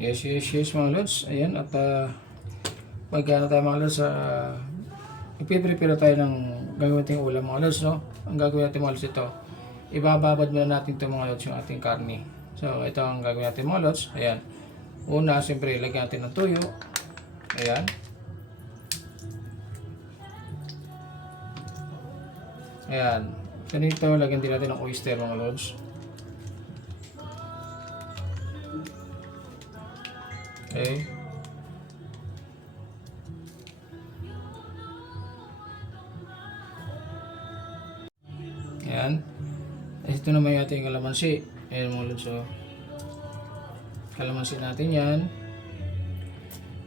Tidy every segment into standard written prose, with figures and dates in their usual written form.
Yes, yes, yes mga lods. Ayan, at magkano tayo mga lods, ipiprepare tayo ng gagawin nating ulam mga lods, no? Ang gagawin natin mga lods ito, ibababad muna natin ito mga lods, yung ating karne. So, ito ang gagawin natin mga lods. Ayan. Una, siyempre, lagyan natin ng tuyo. Ayan. Ayan. Ganito, lagyan din natin ng oyster mga lods. Okay. Ayan. Ito naman yung ating kalamansi. Ayan mga lods. So, kalamansi natin yan.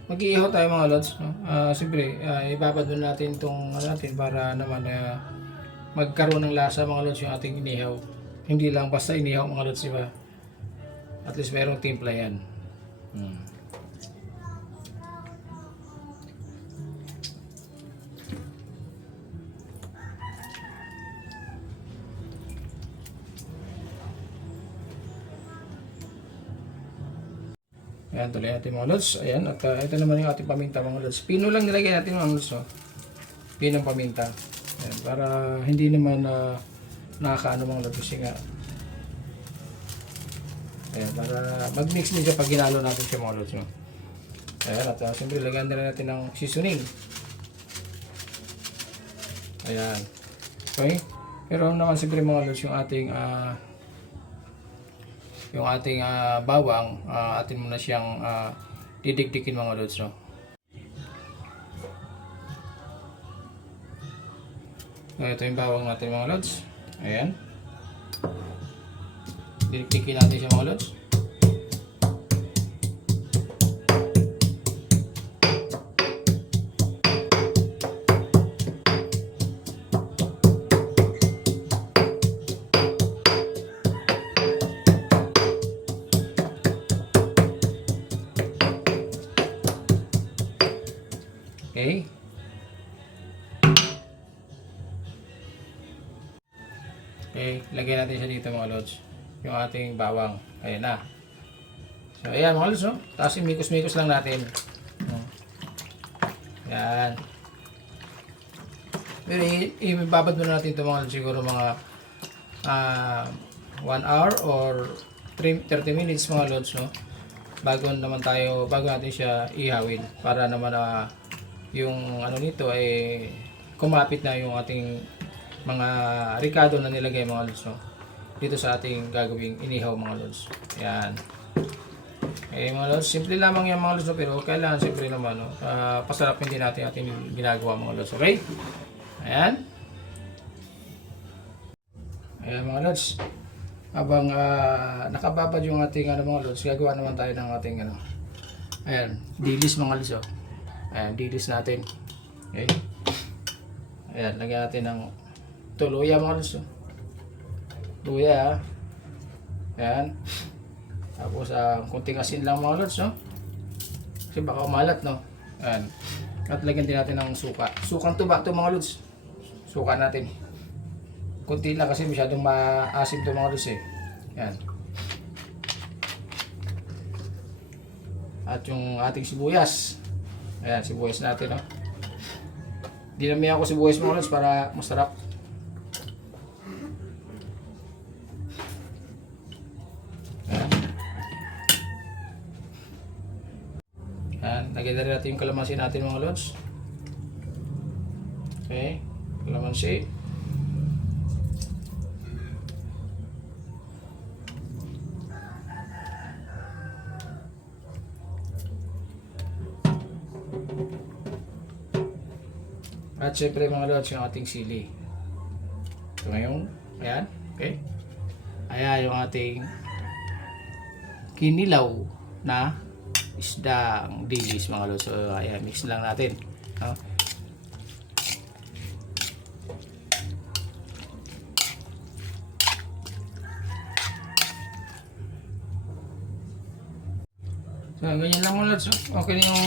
Mag-iihaw tayo mga lods. No? Siyempre, ibabad natin itong natin para naman magkaroon ng lasa mga lods yung ating inihaw. Hindi lang basta inihaw mga lods, diba? At least mayroong timpla yan. Ayan, tuloy natin mga lods. Ayan, at ito naman yung ating paminta mga lods. Pino lang nilagay natin mga lods. Oh. Pinong paminta. Ayan, para hindi naman nakakaano mga lods. Kasi nga, ayan, para mag-mix din siya pag ginalo natin siya mga lods. No? Ayan, at siyempre lagyan din natin ng seasoning. Ayan. Okay. Pero naman siyempre mga lods yung ating bawang, atin muna siyang didikdikin mga lods, no? Ito yung bawang natin mga lods. Ayan. Didikdikin natin siya mga lods. Okay. Okay, lagyan natin siya dito mga lods. Yung ating bawang. Ayan na. So, ayan mga lods, no? Tapos mikos-mikos lang natin. Ayan. Pero ibabad muna natin ito mga lods. Siguro mga 1 hour or 30 minutes mga lods, no? Bago natin siya ihawin. Para naman yung ano nito ay kumapit na yung ating mga ricado na nilagay mga lods, no? Dito sa ating gagawing inihaw mga lods. Ayan. Okay mga lods, simple lamang yan mga lods, no? Pero kailangan simple naman, no? Pasarapin din natin ating ginagawa mga lods. Okay? Ayan. Ayan mga lods. Habang nakababad yung ating mga lods, gagawa naman tayo ng ating ayan, dilis mga lods, oh. Ayan, dilis natin. Okay. Ayan, lagyan natin ng luya mga lods. Luya. Ayan. Tapos, kunting asin lang mga lods, no? Kasi baka umalat, no? Ayan. At lagyan din natin ng suka. Sukang tuba ito mga lods. Suka natin. Kunti lang kasi masyadong maasim ito mga lods, eh. Ayan. At yung ating sibuyas. Ayan, sibuyas natin, no? Dinamihan ko sibuyas mga lods para masarap. Ayan. Ayan, lagyan na rin natin yung kalamansi natin mga lods. Okay, kalamansi. At syempre mga lods, yung ating sili. So ngayon, ayan, okay. Ayan yung ating kinilaw na isdang dilis mga lods. So ayan, mix lang natin. No? So ganyan lang mga lods. Okay na yung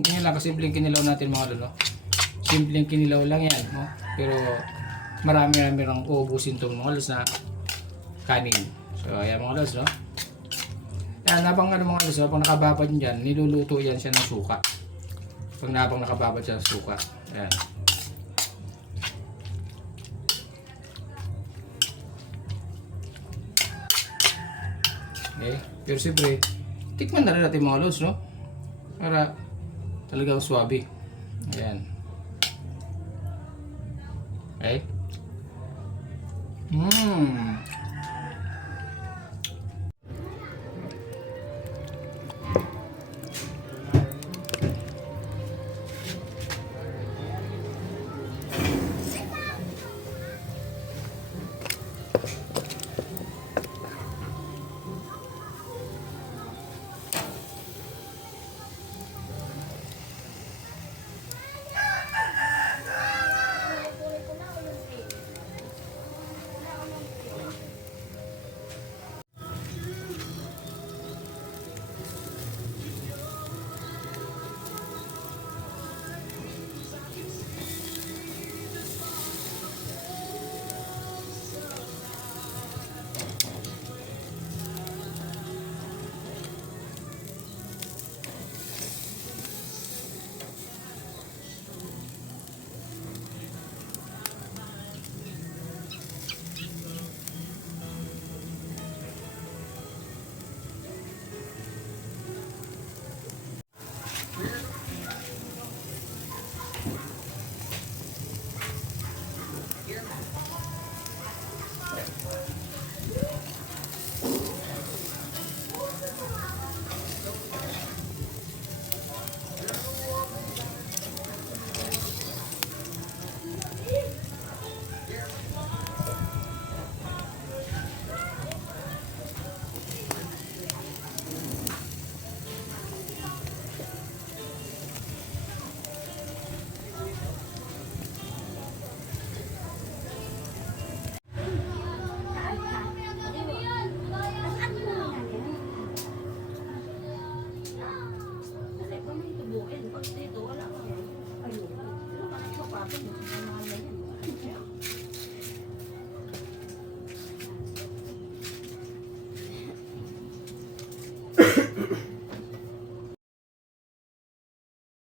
ganyan lang kasi simpleng kinilaw natin mga lods. No? Simpleng kinilaw lang yan, no? Pero marami lang uubusin itong mga lods na kanin. So ayan mga lods, no? Habang ano mga lods, habang nakababad dyan, niluluto yan siya ng suka. Pag habang nakababad siya ng suka. Ayan. Okay. Pero siyempre, tikman na rin natin mga lods, no? Para talagang swabe. Ayan. Okay.